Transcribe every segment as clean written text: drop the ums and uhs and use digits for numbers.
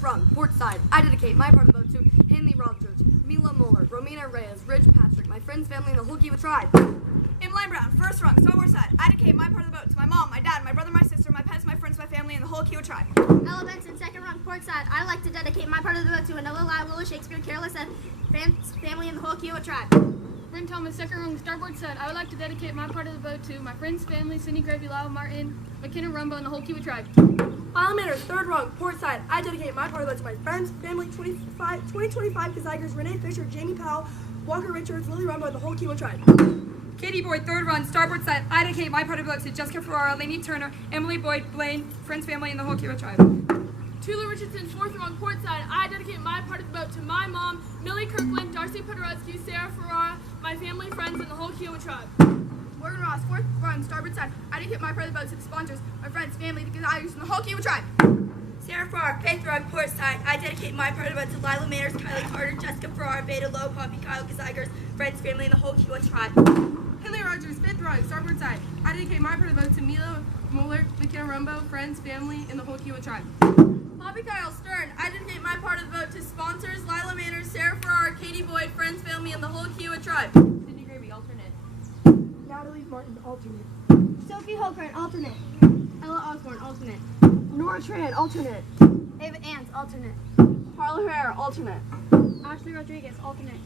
First rung, port side. I dedicate my part of the boat to Hanley Rogers, Mila Moeller, Romina Reyes, Rich Patrick, my friends, family, and the whole Kiowa tribe. Emily Brown, first rung, starboard side. I dedicate my part of the boat to my mom, my dad, my brother, my sister, my pets, my friends, my family, and the whole Kiowa tribe. Ella Benson, second rung, port side. I like to dedicate my part of the boat to Anola Lai, Willow Shakespeare, Careless, and family, and the whole Kiowa tribe. Bryn Thomas, second rung, starboard side. I would like to dedicate my part of the boat to my friends, family, Cindy Gravy, Lyle Martin, McKenna Rumbo, and the whole Kiowa tribe. Lyle Manners, third rung, port side. I dedicate my part of the boat to my friends, family, 2025 Kazigers, Renee Fisher, Jamie Powell, Walker Richards, Lily Rumbo, and the whole Kiowa tribe. Katie Boyd, third run, starboard side. I dedicate my part of the boat to Jessica Ferrara, Lainey Turner, Emily Boyd, Blaine, friends, family, and the whole Kiowa tribe. Tula Richardson, fourth rung, port side. I dedicate my part of the boat to my mom, Millie Kirkland, Darcy Podorowski, Sarah Ferrara, my family, friends, and the whole Kiowa tribe. Morgan Ross, fourth run, starboard side. I dedicate my part of the boat to the sponsors, my friends, family, the Kazigers, and the whole Kiowa tribe. Sarah Farrar, fifth rung, port side. I dedicate my part of the boat to Lila Manners, Kylie Carter, Jessica Farrar, Beta Low, Poppy, Kyle Kazigers, friends, family, and the whole Kiowa tribe. Henley Rogers, fifth rung, starboard side. I dedicate my part of the boat to Mila Moeller, McKenna Rumbo, friends, family, and the whole Kiowa tribe. Poppy Kyle Stern, I dedicate my part of the boat to sponsors, Lila Manners, Sarah Farrar, Katie Boyd, friends, family, and the whole Kiowa tribe. Cindy Gravy, alternate. Natalie Martin, alternate. Sophie Holgren, alternate. Ella Osborne, alternate. Nora Tran, alternate. Ava Ans, alternate. Harlow Herrera, alternate. Ashley Rodriguez, alternate.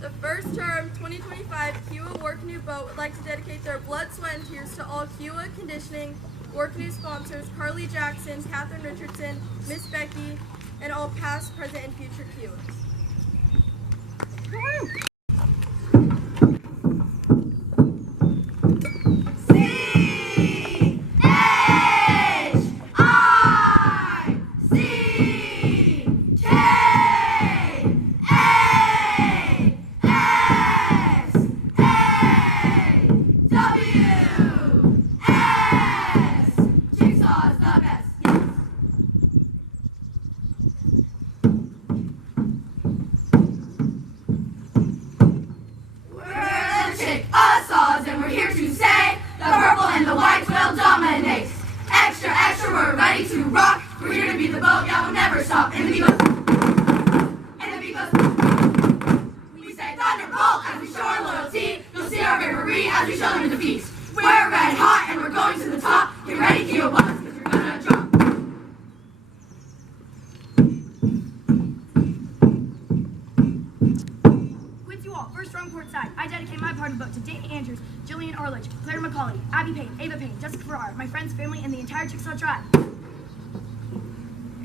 The first term, 2025 Kiowa War Canoe Boat would like to dedicate their blood, sweat, and tears to all Kiowa Conditioning War Canoe sponsors, Carly Jackson, Catherine Richardson, Miss Becky, and all past, present, and future Kiowas. I dedicate my part of the boat to Dana Andrews, Jillian Arledge, Claire McCauley, Abby Payne, Ava Payne, Jessica Farrar, my friends, family, and the entire Chicksaw tribe.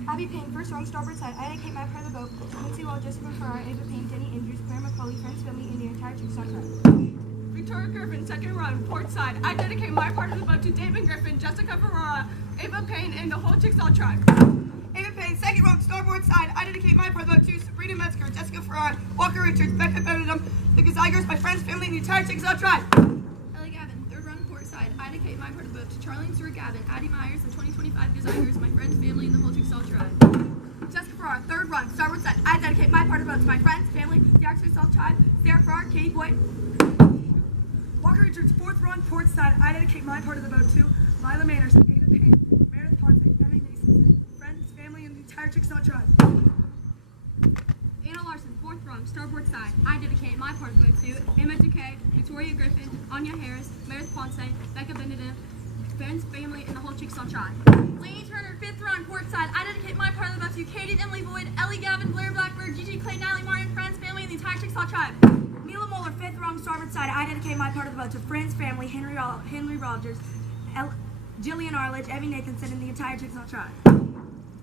Abby Payne, first rung, starboard side. I dedicate my part of the boat to Lindsay Wall, Jessica Farrar, Ava Payne, Denny Andrews, Claire McCauley, friends, family, and the entire Chicksaw tribe. Victoria Griffin, second run, port side. I dedicate my part of the boat to David Griffin, Jessica Ferrara, Ava Payne, and the whole Chicksaw tribe. Ava Payne, second rung, starboard side. I dedicate my part of the boat to Sabrina Metzger, Jessica Farrar, Walker Richards, Becca Benedum, the Kazigers, my friends, family, and the entire Chicksaw tribe. Ellie Gavin, third run, port side. I dedicate my part of the boat to Charlie and Stuart Gavin, Addie Myers, the 2025 Kazigers, my friends, family, and the whole Chicksaw tribe. Jessica Farrar, third run, starboard side. I dedicate my part of the boat to my friends, family, the Chicksaw tribe, Sarah Farrar, Katie Boyd. Walker Richards, fourth run, port side. I dedicate my part of the boat to Lila Manners, Ada Payne, Meredith Ponce, Emily Nason, friends, family, and the entire Chicksaw tribe. Anna Larson, fourth run, starboard side. I dedicate my part of the boat to Emma Duque, Victoria Griffin, Anya Harris, Meredith Ponce, Becca Benedict, friends, family, and the whole Chicksaw tribe. Lainey Turner, fifth run, port side. I dedicate my part of the boat to Katie and Emily Boyd, Ellie Gavin, Blair Blackbird, Gigi Clay, Natalie Martin, friends, family, and the entire Chicksaw tribe. Mila Moeller, fifth rung, starboard side. I dedicate my part of the boat to friends, family, Henry Rogers, Jillian Arledge, Evie Nathanson, and the entire Chicksaw tribe.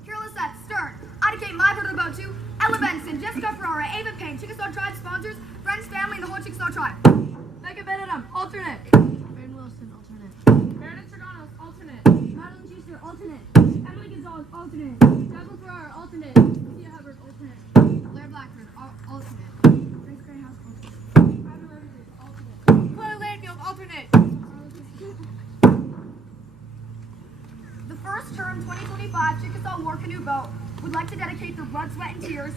Carolyn Seth, stern. I dedicate my part of the boat to Ella Benson, Jessica Ferrara, Ava Payne, Chicksaw tribe sponsors, friends, family, and the whole Chicksaw tribe. Becca Benedum, alternate. Bryn Wilson, alternate. Meredith Serganos, alternate. Madeline Schuster, alternate. Emily Gonzalez, alternate. Jacqueline Ferrara, alternate. Cynthia Hubbard, alternate. Blair Blackford, alternate. Grace Greyhouse, alternate. Abby Rodriguez, alternate. Chloe Landfield, alternate. The first term 2025 Chicksaw War Canoe Boat would like to dedicate their blood, sweat, and tears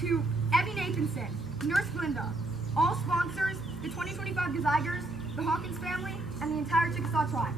to Evie Nathanson, Nurse Glinda, all sponsors, the 2025 Kazigers, the Hawkins family, and the entire Chicksaw tribe.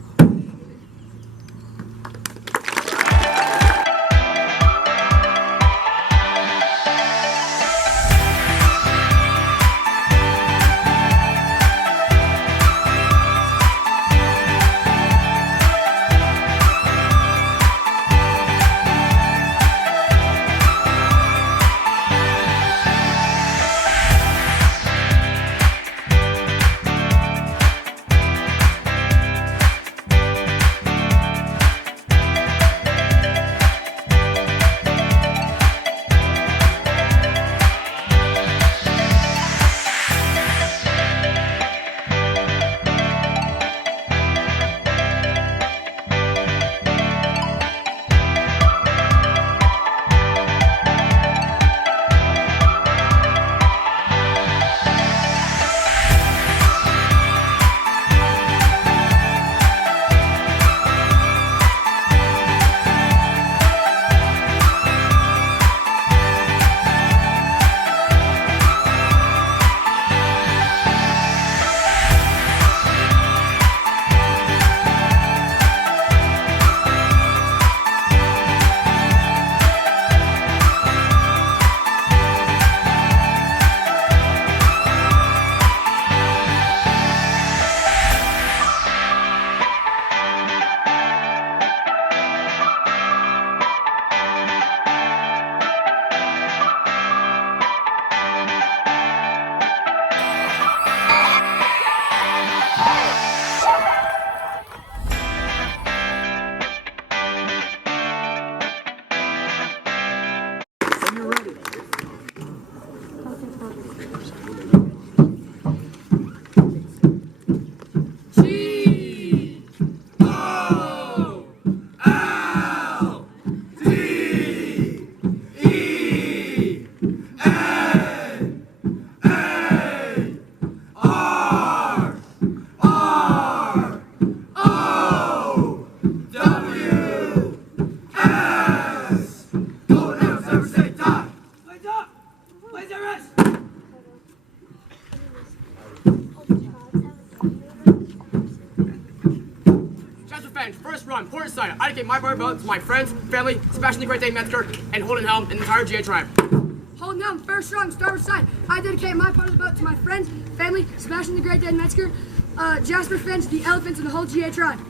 on Portside, I dedicate my part of the boat to my friends, family, especially the Great Dane Metzger, and Holden Helm, and the entire GA tribe. Holding down first strong, starboard side. I dedicate my part of the boat to my friends, family, Sebastian the Great Dane Metzger, Jasper Finch, the elephants, and the whole GA tribe.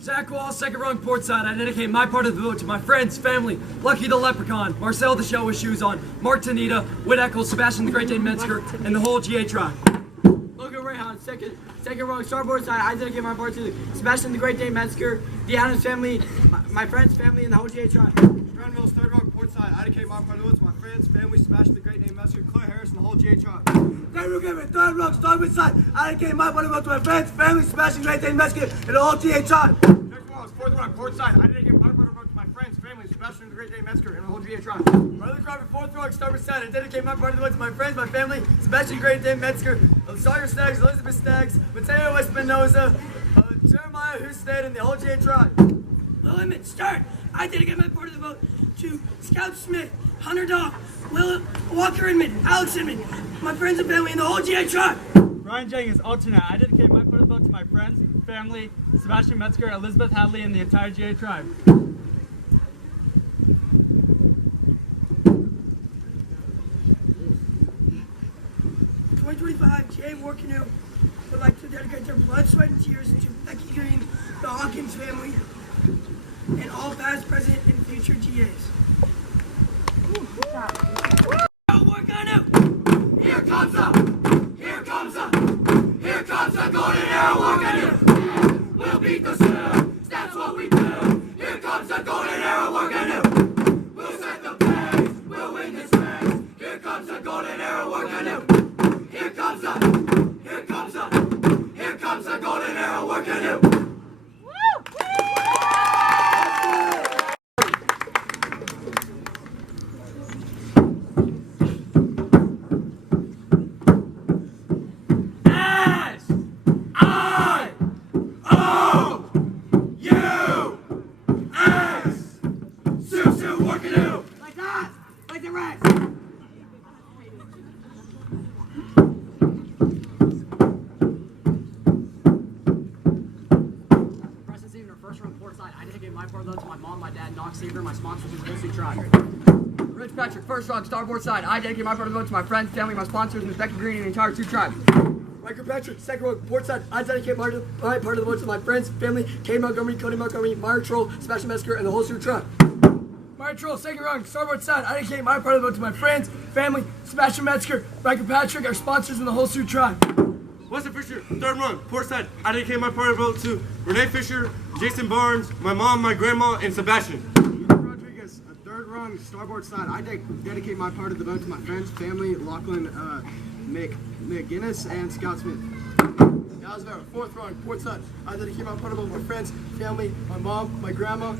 Zach Wall, second rung port side. I dedicate my part of the boat to my friends, family, Lucky the Leprechaun, Marcel the Shell with Shoes on, Mark Tanita, Whit Eccles, Sebastian the Great Dane Metzger, and the whole GA tribe. Logan Rayhan, second row, starboard side. I dedicate my part to Sebastian the Great Dane Metzger, the Adams family, my friends' family, and the whole GA tribe. Granville, third row, port side. I dedicate my part of the boat to my friends, family, Sebastian the Great Dane Metzger, Claire Harris, and the whole GA tribe. Third rung, starboard side. I dedicate my part of the boat to my friends, family, Sebastian the Great Dane Metzger, and the whole GA tribe. Fourth row, port side. I dedicate my part of the boat to my friends, family, Sebastian the Great Dane Metzger, and the whole GA tribe. Brother Crawford, fourth row, starboard side. I dedicate my part of the boat to my friends, my family, Sebastian the Great Dane Metzger, Sawyer Staggs, Elizabeth Staggs, Mateo Espinoza, Jeremiah Husted, and the whole GA tribe. Limit start. I dedicate my part of the boat to Scout Smith, Hunter Dock, Walker Inman, Alex Inman, my friends and family, and the whole GA tribe. Ryan Jenkins, alternate. I dedicate my part of the boat to my friends, family, Sebastian Metzger, Elizabeth Hadley, and the entire GA tribe. 2025 GA War Canoe would like to dedicate their blood, sweat, and tears to Becky Green, the Hawkins family, and all past, present, and future GAs. War Canoe! Here comes a golden arrow war canoe. We'll beat the Sioux, that's what we do. Here comes a golden arrow war canoe. We'll set the pace, we'll win this race. Here comes a golden arrow war canoe. Here comes a golden arrow war canoe. Rich Patrick, first rock, starboard side. I dedicate my part of the boat to my friends, family, my sponsors, and Becky Green, and the entire Sioux tribe. Michael Patrick, second row, port side. I dedicate my part of the boat to my friends, family, Kay Montgomery, Cody Montgomery, Meyer Troll, Sebastian Metzger, and the whole Sioux tribe. Meyer Troll, second row, starboard side. I dedicate my part of the boat to my friends, family, Sebastian Metzger, Michael Patrick, our sponsors, and the whole Sioux tribe. Weston Fisher, third run, port side. I dedicate my part of the boat to Renee Fisher, Jason Barnes, my mom, my grandma, and Sebastian. Rodriguez, third run, starboard side. I dedicate my part of the boat to my friends, family, Lachlan McGinnis, and Scott Smith. Dallas Vera, fourth run, port side. I dedicate my part of the boat to my friends, family, my mom, my grandma,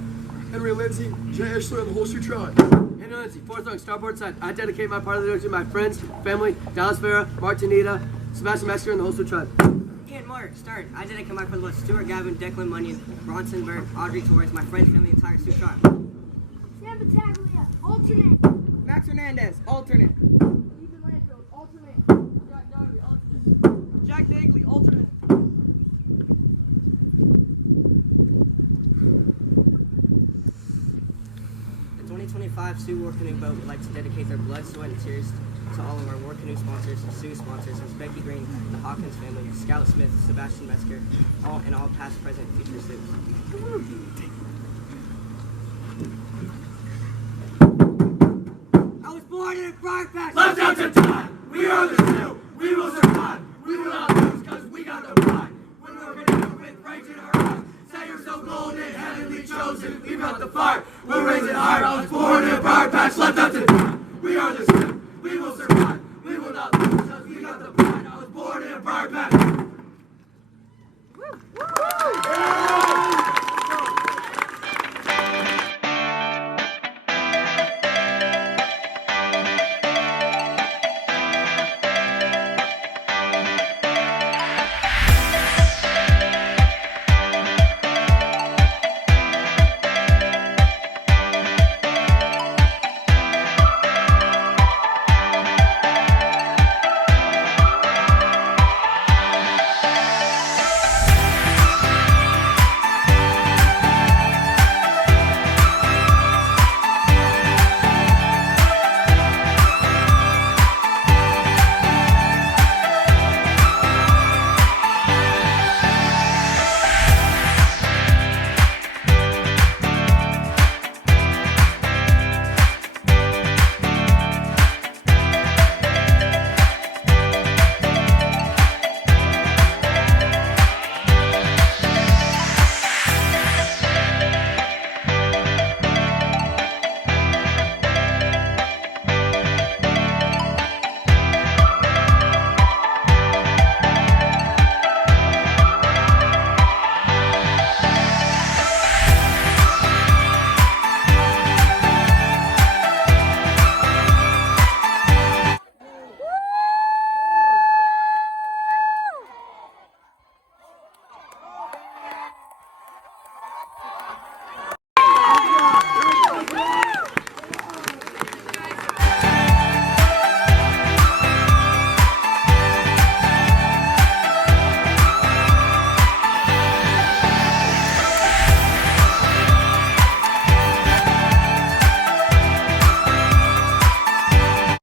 Henry Lindsay, Jay Ishler, and the whole Sioux tribe. Henry Lindsay, fourth rock, starboard side. I dedicate my part of the boat to my friends, family, Dallas Vera, Martinita, Sebastian Metzger, and the whole Sioux tribe. Ian Moore, start. I dedicate my part of the boat to Stuart Gavin, Declan Munyon, Bronson Burke, Audrey Torres, my friends, family, the entire Sioux tribe. Sam Battaglia, alternate. Max Hernandez, alternate. Ethan Landfield, alternate. Jack Darby, alternate. Jack Dagley, alternate. The 2025 Sioux War Canoe boat would like to dedicate their blood, sweat, and tears to all of our War Canoe sponsors, Sioux sponsors, as Becky Green, the Hawkins family, Scout Smith, Sebastian Metzger, and all past, present, and future Sioux. Left out to die!